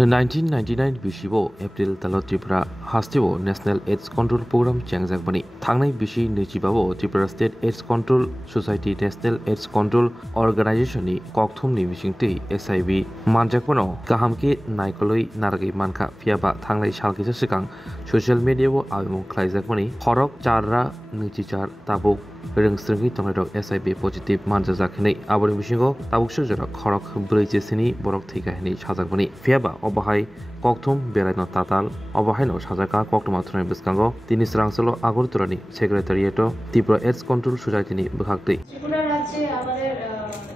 1999 बिसिबाव एप्रिल दालाव त्रिपुरा हास्तियाव नेशनेल एड्स कन्ट्रोल प्रग्राम चेंजाकबानि थांनाय बिसि 22 Tripura state AIDS control society national AIDS control अर्गानाइजेशननि कक्थुमनि मिसिंथि एसआईबी मानजाकबानो गाहामके नायकलै नारगै मानखा फियाबा थांनाय सालखैसो सिगां ससियेल मिडियाव आबिमुं खालायजाकबानि खरक चाररा 24 ताबुक रोंस्रोङै तंनायदक एसआईबी पजिटिव मानजा जाखिनै आबोनि मिसिंखौ ताबुकसो जरा खरक 4 बरक थैगाहिनै साजाकबानि फियाबा अबाहाय कक्थुम बेरायनो ताताल अबाहायनो साजाका कक्थुम आथुरनि बिस्कांगो তিনি শ্রাংসল আগরতলানি সেক্রেটারিয়েট ত্রিপুরা এডস কন্ট্রোল সোসাইটিনি বিভাগতে ত্রিপুরা রাজ্যে আমাদের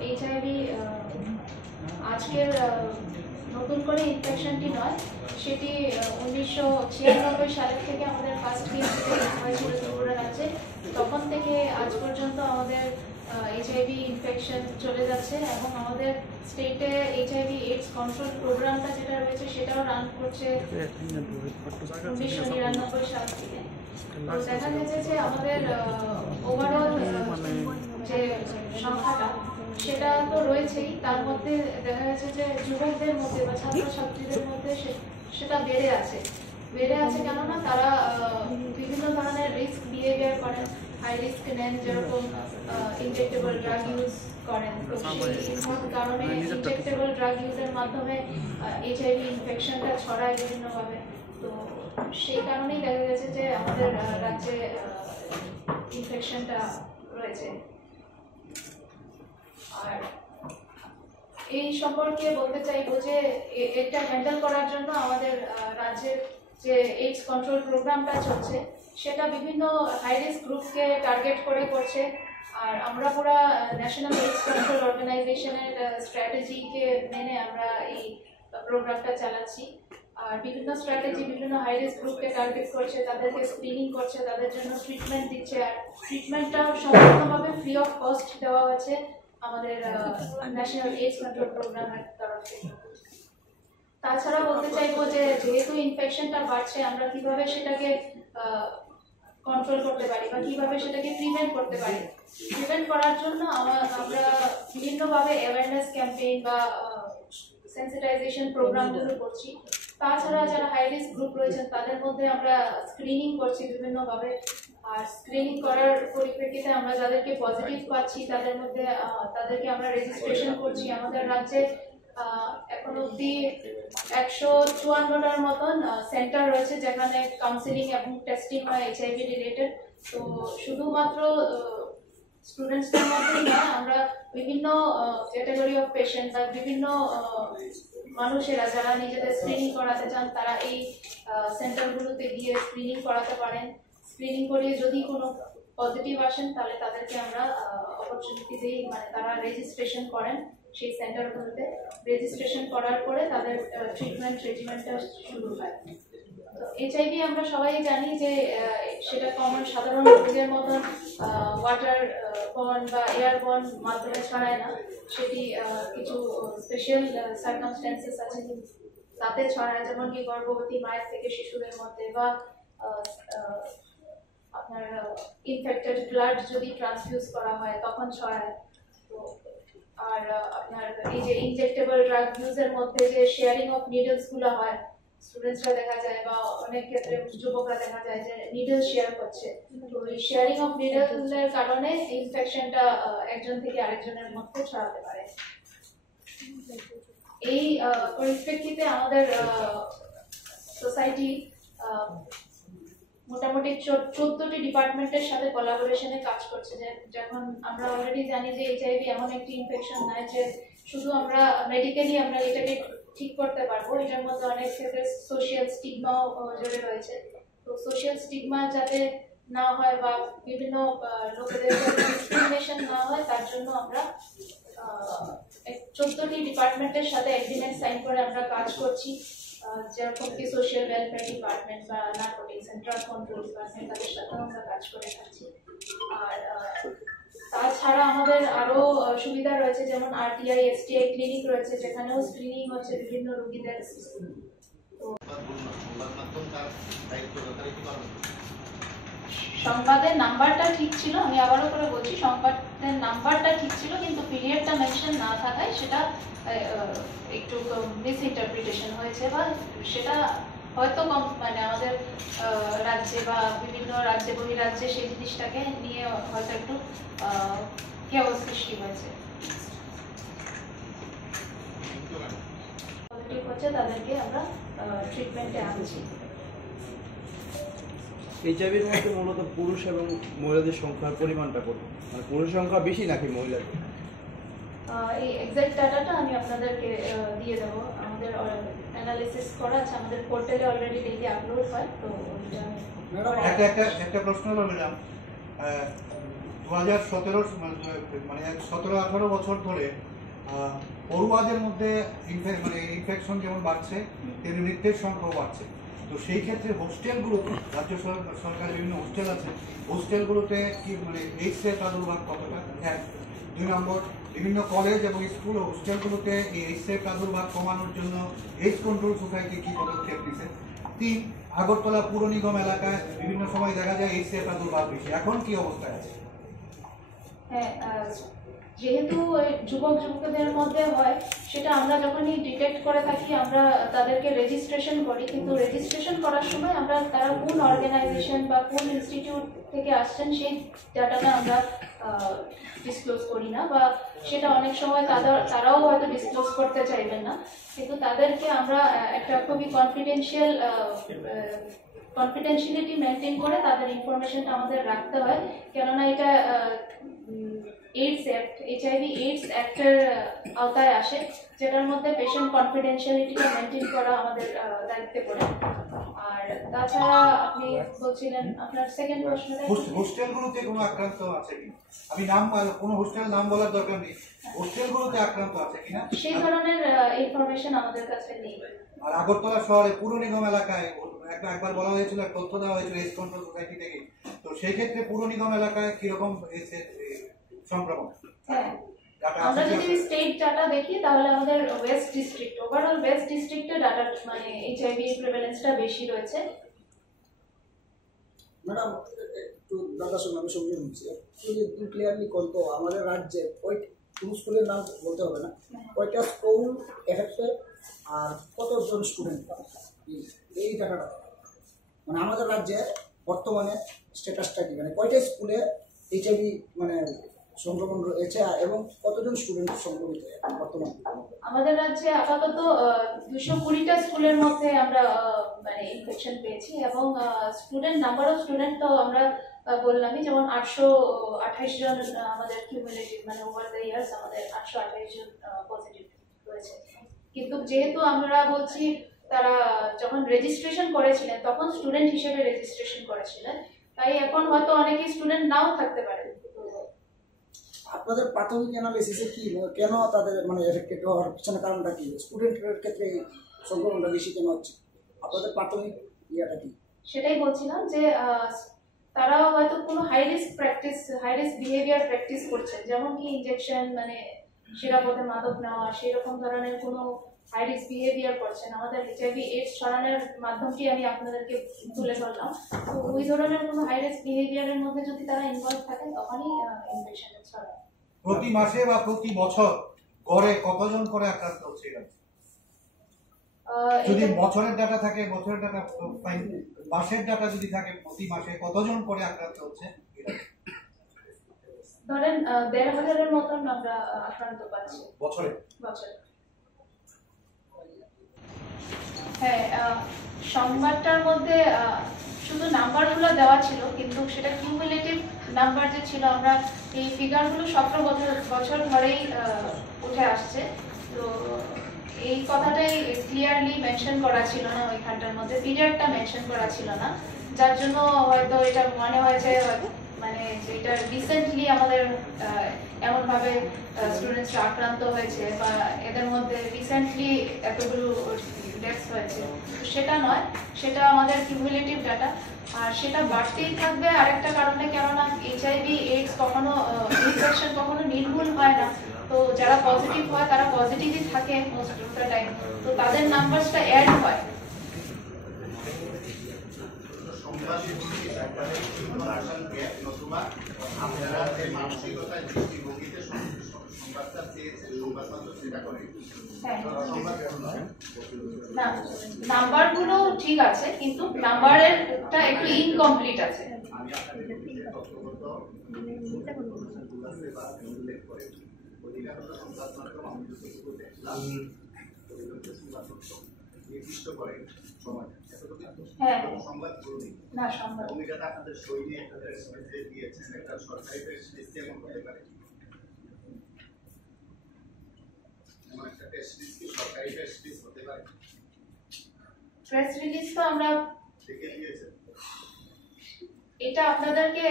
এইচআইভি আজকের নতুন করে ইনফেকশনটি নয়, সেটি 1996 সালের থেকে আমাদের ফার্স্ট কেস হয়েছিল ত্রিপুরা রাজ্যে। তখন থেকে আজ পর্যন্ত আমাদের এইচআইভি ইনফেকশন চলে যাচ্ছে এবং আমাদের স্টেটে এইচআইভি এইডস কন্ট্রোল প্রোগ্রামটা যেটা রয়েছে সেটাও রান করছে 1999 সাল থেকে। দেখা গেছে যে আমাদের ওভারঅল যে সংখ্যাটা সেটা তো রয়েছেই, তার মধ্যে দেখা গেছে যে যুবকদের মধ্যে বা ছাত্রছাত্রীদের মধ্যে সেটা বেড়ে আছে কেননা তারা বিভিন্ন ধরনের রিস্ক বিহেভিয়ার করেন, হাই রিস্ক নেন, যেরকম ইনজেক্টেবল ড্রাগ ইউজ করেন। তো সেই কারণে ইনজেক্টেবল ড্রাগ ইউজের মাধ্যমে এইচআইভি ইনফেকশনটা ছড়ায় বিভিন্নভাবে। তো সেই কারণেই দেখা গেছে যে আমাদের রাজ্যে ইনফেকশনটা রয়েছে। আর এই সম্পর্কে বলতে চাইবো যে এটা হ্যান্ডেল করার জন্য আমাদের রাজ্যের যে এইডস কন্ট্রোল প্রোগ্রামটা চলছে সেটা বিভিন্ন হাই রিস্ক গ্রুপকে টার্গেট করে করছে। আর আমরা পুরো ন্যাশনাল এইডস কন্ট্রোল অর্গানাইজেশনের স্ট্র্যাটেজিকে মেনে আমরা এই প্রোগ্রামটা চালাচ্ছি। আর বিভিন্ন স্ট্র্যাটেজি বিভিন্ন হাই রিস্ক গ্রুপকে টার্গেট করছে, তাদেরকে স্ক্রিনিং করছে, তাদের জন্য ট্রিটমেন্ট দিচ্ছে। আর ট্রিটমেন্টটা সম্পূর্ণভাবে ফ্রি অফ কস্ট দেওয়া হচ্ছে আমাদের ন্যাশনাল এইডস কন্ট্রোল প্রোগ্রামের তরফ থেকে। তাছাড়া বলতে চাইবো যে যেহেতু ইনফেকশনটা বাড়ছে, আমরা কিভাবে সেটাকে কন্ট্রোল করতে পারি বা কিভাবে সেটাকে প্রিভেন্ট করতে পারি। প্রিভেন্ট করার জন্য আমরা বিভিন্নভাবে অ্যাওয়ারনেস ক্যাম্পেইন বা সেন্সিটাইজেশন প্রোগ্রামগুলো করছি। তাছাড়া যারা হাই রিস্ক গ্রুপ রয়েছেন তাদের মধ্যে আমরা স্ক্রিনিং করছি বিভিন্নভাবে। আর স্ক্রিনিং করার পরিপ্রেক্ষিতে আমরা যাদেরকে পজিটিভ পাচ্ছি তাদেরকে আমরা রেজিস্ট্রেশন করছি। আমাদের রাজ্যে এখন অব্দি 154টার মতন সেন্টার রয়েছে যেখানে কাউন্সিলিং এবং টেস্টিং হয় এইচআইভি রিলেটেড। তো শুধুমাত্র স্টুডেন্টসদের মধ্যেই না, আমরা বিভিন্ন ক্যাটাগরি অফ পেশেন্ট বা বিভিন্ন মানুষেরা যারা নিজেদের স্ক্রিনিং করাতে চান তারা এই সেন্টারগুলোতে গিয়ে স্ক্রিনিং করাতে পারেন। স্ক্রিনিং করিয়ে যদি কোনো পজিটিভ আসেন তাহলে তাদেরকে আমরা অপরচুনিটি দিই, মানে তারা রেজিস্ট্রেশন করেন সেই সেন্টারগুলোতে। রেজিস্ট্রেশন করার পরে তাদের ট্রিটমেন্ট রেজিমেন্টটা শুরু হয়। তো এইচআইভি আমরা সবাই জানি যে সেটা কমন সাধারণ রোগের মতন ওয়াটার বর্ন বা এয়ার বর্ন মাধ্যমে ছড়ায় না, সেটি কিছু স্পেশাল সার্কামস্ট্যান্সেস আছে তাতে ছড়ায়, যেমন কি গর্ভবতী মায়ের থেকে শিশুদের মধ্যে বা আপনার ইনফেক্টেড ব্লাড যদি ট্রান্সফিউজ করা হয় তখন ছড়ায়। তো আর আপনার এই যে ইনজেক্টেবল ড্রাগ ইউজের মধ্যে যে শেয়ারিং অফ নিডলস গুলো হয়, স্টুডেন্টসরা দেখা যায় বা অনেক ক্ষেত্রে যুবকরা দেখা যায় যে নিডল শেয়ার করছে। তো এই শেয়ারিং অফ নিডলের কারণে ইনফেকশনটা একজন থেকে আরেকজনের মধ্যে ছড়াতে পারে। এই পরিপ্রেক্ষিতে আমাদের সোসাইটি মোটামুটি 14টি ডিপার্টমেন্টের সাথে কোলাবোরেশনে কাজ করছে। যখন আমরা অলরেডি জানি যে এইচআইভি এমন একটি ইনফেকশন নয় যে শুধু আমরা মেডিকেলি আমরা এটাকে ঠিক করতে পারবো, এটার মধ্যে অনেক ক্ষেত্রে সোশিয়াল স্টিগমাও জড়ে রয়েছে। তো সোশিয়াল স্টিগমা যাতে না হয় বা বিভিন্ন লোকেদের ডিসক্রিমিনেশন না হয় তার জন্য আমরা 14টি ডিপার্টমেন্টের সাথে এগ্রিমেন্ট সাইন করে আমরা কাজ করছি, যেরকম কি সোশ্যাল ওয়েলফেয়ার ডিপার্টমেন্ট বা narcotics and drug control department, তাদের সাথে আমরা কাজ করে থাকছি। আর তাছাড়া আমাদের আরো সুবিধা রয়েছে, যেমন আরটিআই এসটিআই ক্লিনিক রয়েছে যেখানেও স্ক্রিনিং হচ্ছে বিভিন্ন রোগীদের। সংবাদের নাম্বারটা ঠিক ছিল, আমি আবারও করে বলছি সংবাদের নাম্বারটা ঠিক ছিল, কিন্তু পিরিয়ডটা মেনশন না থাকায় সেটা একটু মিস ইন্টারপ্রিটেশন হয়েছে, বা সেটা হয়তো মানে আমাদের রাজ্যে বা বিভিন্ন রাজ্যে বহিরাজ্যে সেই জিনিসটাকে নিয়ে হয়তো একটু কেওয়াস সৃষ্টি হয়েছে। পজিটিভ হচ্ছে তাদেরকে আমরা ট্রিটমেন্টে আনছি। এইচআইভির মধ্যে মূলত পুরুষ এবং মহিলাদের সংখ্যার পরিমাণটা কত, মানে পুরুষের সংখ্যা বেশি নাকি মহিলাদের? এই এক্সাক্ট ডাটাটা আমি আপনাদেরকে দিয়ে দেবো। আমাদের অ্যানালিসিস করা আছে, আমাদের পোর্টালে অলরেডি ডেইলি আপলোড হয়। তো একটা প্রশ্ন হলো ম্যাডাম, 2017 মানে 17-18 বছর ধরে পড়ুয়াদের মধ্যে মানে ইনফেকশন যেমন বাড়ছে তেমনি মৃত্যুর সংখ্যাও বাড়ছে। তো সেই ক্ষেত্রে হোস্টেলগুলোতে, রাজ্য সরকারের বিভিন্ন হোস্টেল আছে, হোস্টেলগুলোতে কি মানে এইডসের প্রাদুর্ভাব কতটা? 2 নম্বর, বিভিন্ন কলেজ এবং স্কুল ও হোস্টেলগুলোতে এই এইডসের প্রাদুর্ভাব কমানোর জন্য এইডস কন্ট্রোল সোসাইটি কি পদক্ষেপ নিচ্ছে? 3, আগরতলা পুর নিগম এলাকায় বিভিন্ন সময় দেখা যায় এইডসের প্রাদুর্ভাব বেশি, এখন কি অবস্থায় আছে? হ্যাঁ, যেহেতু যুবক যুবতীদের মধ্যে হয়, সেটা আমরা যখনই ডিটেক্ট করে থাকি আমরা তাদেরকে রেজিস্ট্রেশন করি, কিন্তু রেজিস্ট্রেশন করার সময় আমরা তারা কোন অর্গানাইজেশন বা কোন ইনস্টিটিউট থেকে আসছেন সেই ডাটাটা আমরা ডিসক্লোজ করি না, বা সেটা অনেক সময় তারাও হয়তো ডিসক্লোজ করতে চাইবেন না, কিন্তু তাদেরকে আমরা একটা খুবই কনফিডেন্সিয়ালিটি মেনটেন করে তাদের ইনফরমেশনটা আমাদের রাখতে হয়, কেননা এটা এইডস অ্যাক্ট, এইচআইভি এইডস অ্যাক্টের আওতায় আসে, যেটার মধ্যে পেশেন্ট কনফিডেন্সিয়ালিটিটা মেনটেন করা আমাদের দায়িত্বে পড়ে। আর তাছাড়া আপনি বলছিলেন আপনার সেকেন্ড প্রশ্নটা, হোস্টেলগুলোতে কোনো আক্রান্ত আছে কি? আমি কোনো হোস্টেল নাম বলার দরকার নেই, হোস্টেলগুলোতে আক্রান্ত আছে কিনা সেই ধরনের ইনফরমেশন আমাদের কাছে নেই। আর আগরতলা শহরে পুর নিগম এলাকায় একবার বলা হয়েছিল, তথ্য দেওয়া হয়েছিল এইডস কন্ট্রোল সোসাইটি থেকে, তো সেই ক্ষেত্রে পুর নিগম এলাকায় কিরকম সংক্রমণ? হ্যাঁ, আমরা যদি স্টেট ডাটা দেখি তাহলে আমাদের ওয়েস্ট ডিস্ট্রিক্ট, ওভারঅল ওয়েস্ট ডিস্ট্রিক্টে ডাটা মানে এইচআইভি প্রিভ্যালেন্সটা বেশি রয়েছে। ম্যাডাম একটু দাদা সঙ্গে আমি সঙ্গে বলছি, যদি ক্লিয়ারলি করতো আমাদের রাজ্যে ওই কোন স্কুলের নাম বলতে হবে না, কয়টা স্কুল এফেক্টেড আর কতজন স্টুডেন্ট, এই ডাটাটা মানে আমাদের রাজ্যে বর্তমানে স্ট্যাটাসটা কি, মানে কয়টা স্কুলে এইচআইভি মানে সংক্রমণ রয়েছে এবং কতজন স্টুডেন্ট সংক্রমিত বর্তমানে? আমাদের রাজ্যে আপাতত 220টা স্কুলের মধ্যে আমরা মানে ইনফেকশন পেয়েছি, এবং স্টুডেন্ট নাম্বার অফ স্টুডেন্ট তো আমরা বললামই, যেমন 828 জন আমাদের কিউমুলেটিভ মানে ওভার দ্য ইয়ার্স আমাদের 828 জন পজিটিভ রয়েছে। কিন্তু যেহেতু আমরা বলছি তারা যখন রেজিস্ট্রেশন করেছিলেন তখন স্টুডেন্ট হিসেবে রেজিস্ট্রেশন করেছিলেন, তাই এখন হয়তো অনেকেই স্টুডেন্ট নাও থাকতে পারে। আপনাদের প্রাথমিক অ্যানালিসিসে কি কেন তাদের মানে এফেক্টেড হওয়ার পিছনে কারণটা কি, স্টুডেন্টের ক্ষেত্রে সংক্রমণটা বেশি কেন হচ্ছে, আপনাদের প্রাথমিক ইয়াটা কি? সেটাই বলছিলাম যে তারাও হয়তো কোনো হাই রিস্ক বিহেভিয়ার প্র্যাকটিস করছেন, যেমন কি ইনজেকশন মানে সেরা পথে মাদক নেওয়া, সেরকম ধরনের কোনো হাই রিস্ক বিহেভিয়ার করছেন। আমাদের এইচআইভি এইডস ছড়ানোর মাধ্যমটি আমি আপনাদেরকে তুলে ধরলাম, তো ওই ধরনের কোনো হাই রিস্ক বিহেভিয়ারের মধ্যে যদি তারা ইনভলভ থাকেন তখনই ইনফেকশন ছড়ায়। প্রতি মাসে বা প্রতি বছর গড়ে কতজন করে আক্রান্ত হচ্ছে? যদি বছরের ডাটা থাকে বছরের ডাটা ফাইন, মাসের ডাটা যদি থাকে প্রতি মাসে কতজন করে আক্রান্ত হচ্ছে? ধরেন 1,500-এর মতন আমরা আক্রান্ত পাচ্ছি বছরে। হ্যাঁ, সংবাদটার মধ্যে শুধু নাম্বারগুলো দেওয়া ছিল, কিন্তু সেটা কিউমুলেটিভ নাম্বার যে ছিল, আমরা এই ফিগারগুলো 17 বছর ধরেই উঠে আসছে, তো এই কথাটাই ক্লিয়ারলি মেনশন করা ছিল না, ওইখানটার মধ্যে পিরিয়ডটা মেনশন করা ছিল না, যার জন্য হয়তো এটা মনে হয়েছে মানে যেটা রিসেন্টলি আমাদের এমনভাবে স্টুডেন্টসরা আক্রান্ত হয়েছে বা এদের মধ্যে রিসেন্টলি এতগুলো ডেথস হয়েছে, সেটা নয়, সেটা আমাদের কিউমুলেটিভ ডাটা, আর সেটা বাড়তেই থাকবে আরেকটা কারণে, কেননা এইচআইভি এইডস কখনো ইনফেকশন কখনো নির্মূল হয় না, তো যারা পজিটিভ হয় তারা পজিটিভই থাকে মোস্ট অফ দ্য টাইম, তো তাদের নাম্বারসটা অ্যাড হয়। জেনারেশন গ্যাপ, নতুবা আপনারা যে মানসিকতায় দৃষ্টিভঙ্গিতে সংবাদটা চেয়েছেন সংবাদপত্র সেটা করে না, নাম্বারগুলো ঠিক আছে কিন্তু নাম্বারেরটা একটু ইনকমপ্লিট আছে। আমি আপনাদের তথ্যগত উল্লেখ করে অধিকাংশ সংবাদ মাধ্যম আমি যতটুকু দেখলাম নির্দিষ্ট করে সময় সংবাদ করুন না সংবাদ ভূমিকাটা আপনাদের শৈলী একটা প্রেস রিলিজ দিয়েছেন, একটা সরকারি প্রেস রিলিজ কেমন হতে পারে? এমন একটা প্রেস রিলিজ কি সরকারি প্রেস রিলিজ হতে পারে? প্রেস রিলিজ তো আমরা দেখে দিয়েছেন, এটা আপনাদেরকে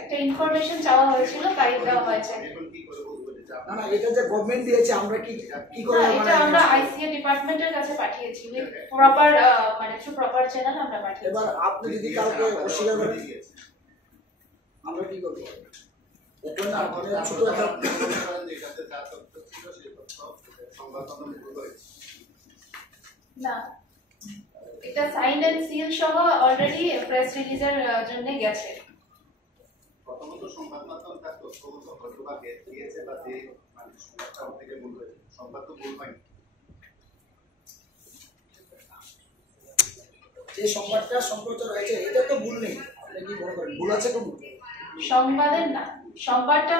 একটা ইনফরমেশন চাওয়া হয়েছিল, তাই দেওয়া হয়েছে। এখন কি করে বলবো যে না না, এটা যে গভর্নমেন্ট দিয়েছে আমরা কি করে এটা আমরা আইসিএ ডিপার্টমেন্টের কাছে পাঠিয়েছি উইথ প্রপার মানে থ্রু প্রপার চ্যানেল আমরা পাঠিয়েছি। এবার আপনি যদি কালকে অস্বীকার করেন আমরা কি করব? এখন না মানে ছোট একটা এটাতে যা তথ্য ছিল সেই তথ্য সংবাদ মাধ্যমে ভুল করেছে না, এটা সাইন এন্ড সিল সহ অলরেডি প্রেস রিলিজের জন্য গেছে। প্রথমত সংবাদ মাধ্যম তার তথ্যগত হয়তো বা দিয়েছে বা যে মানে সংবাদটা থেকে ভুল হয়েছে, সংবাদ তো ভুল হয়নি। যে সংবাদটা সম্প্রচার হয়েছে এটা তো ভুল নেই, আপনি কি মনে করেন ভুল আছে তো? সংবাদের না, সংবাদটা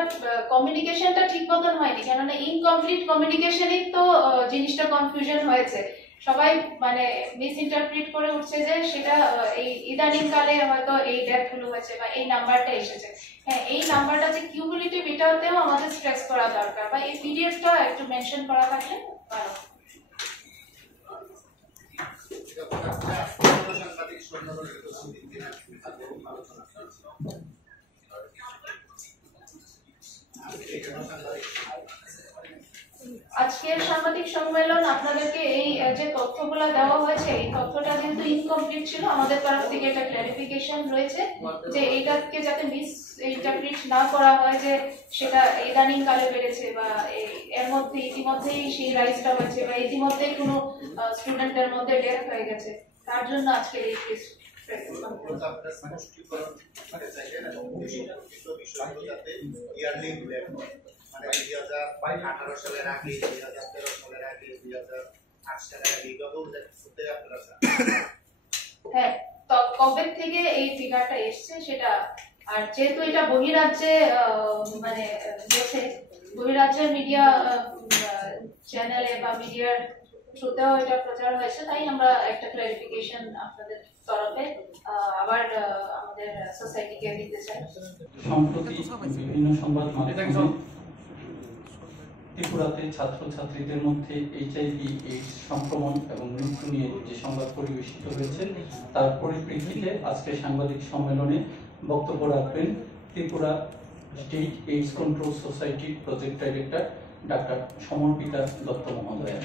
কমিউনিকেশনটা ঠিক মতন হয়নি, কেননা ইনকমপ্লিট কমিউনিকেশনই তো জিনিসটা কনফিউশন হয়েছে। সবাই মানে মিস ইন্টারপ্রিট করে উঠছে যে সেটা এই ইদানিং কালে হয়তো এই ডেথ গুলো হয়েছে বা এই নাম্বারটা এসেছে। হ্যাঁ, এই নাম্বারটা যে কিউমুলেটিভ এটাতেও আমাদের স্ট্রেস করা দরকার, বা এই পিডিএফটা একটু মেনশন করা থাকলে ভালো। সাংবাদিক সম্মেলনের আলোচনা চলছিল, আজকের সাংবাদিক সম্মেলন আপনাদেরকে এই যে তথ্যগুলো দেওয়া হয়েছে, এই তথ্যটা যেহেতু ইনকমপ্লিট ছিল, আমাদের তরফ থেকে এটা ক্লারিফিকেশন রয়েছে যে এটাকে যাতে মিস ইন্টারপ্রিট না করা হয় যে সেটা ইদানিং কালে বেড়েছে বা এর মধ্যে ইতিমধ্যেই সেই রাইজটা হয়েছে বা ইতিমধ্যেই কোনো স্টুডেন্টের মধ্যে ডেথ হয়ে গেছে, তার জন্য আজকের এই কেস মানে 2018 সালের আগে 2013 সালের আগে 2008 সালের আগে আপনারা হ্যাঁ, তো কবে থেকে এই ফিগারটা এসছে সেটা, আর যেহেতু এটা বহিরাজ্যে মানে গেছে, বহিরাজ্যের মিডিয়া চ্যানেলে বা মিডিয়ার থ্রুতেও এটা প্রচার হয়েছে, তাই আমরা একটা ক্লারিফিকেশন আপনাদের তরফে আবার আমাদের সোসাইটিকে দিতে চাই। সম্প্রতি বিভিন্ন সংবাদ মাধ্যমে ত্রিপুরাতে ছাত্রছাত্রীদের মধ্যে HIV/AIDS সংক্রমণ এবং মৃত্যু নিয়ে যে সংবাদ পরিবেশিত হয়েছে, তার পরিপ্রেক্ষিতে আজকে সাংবাদিক সম্মেলনে বক্তব্য রাখবেন ত্রিপুরা স্টেট এইডস কন্ট্রোল সোসাইটির project director doctor Samarpita Dutta মহোদয়া।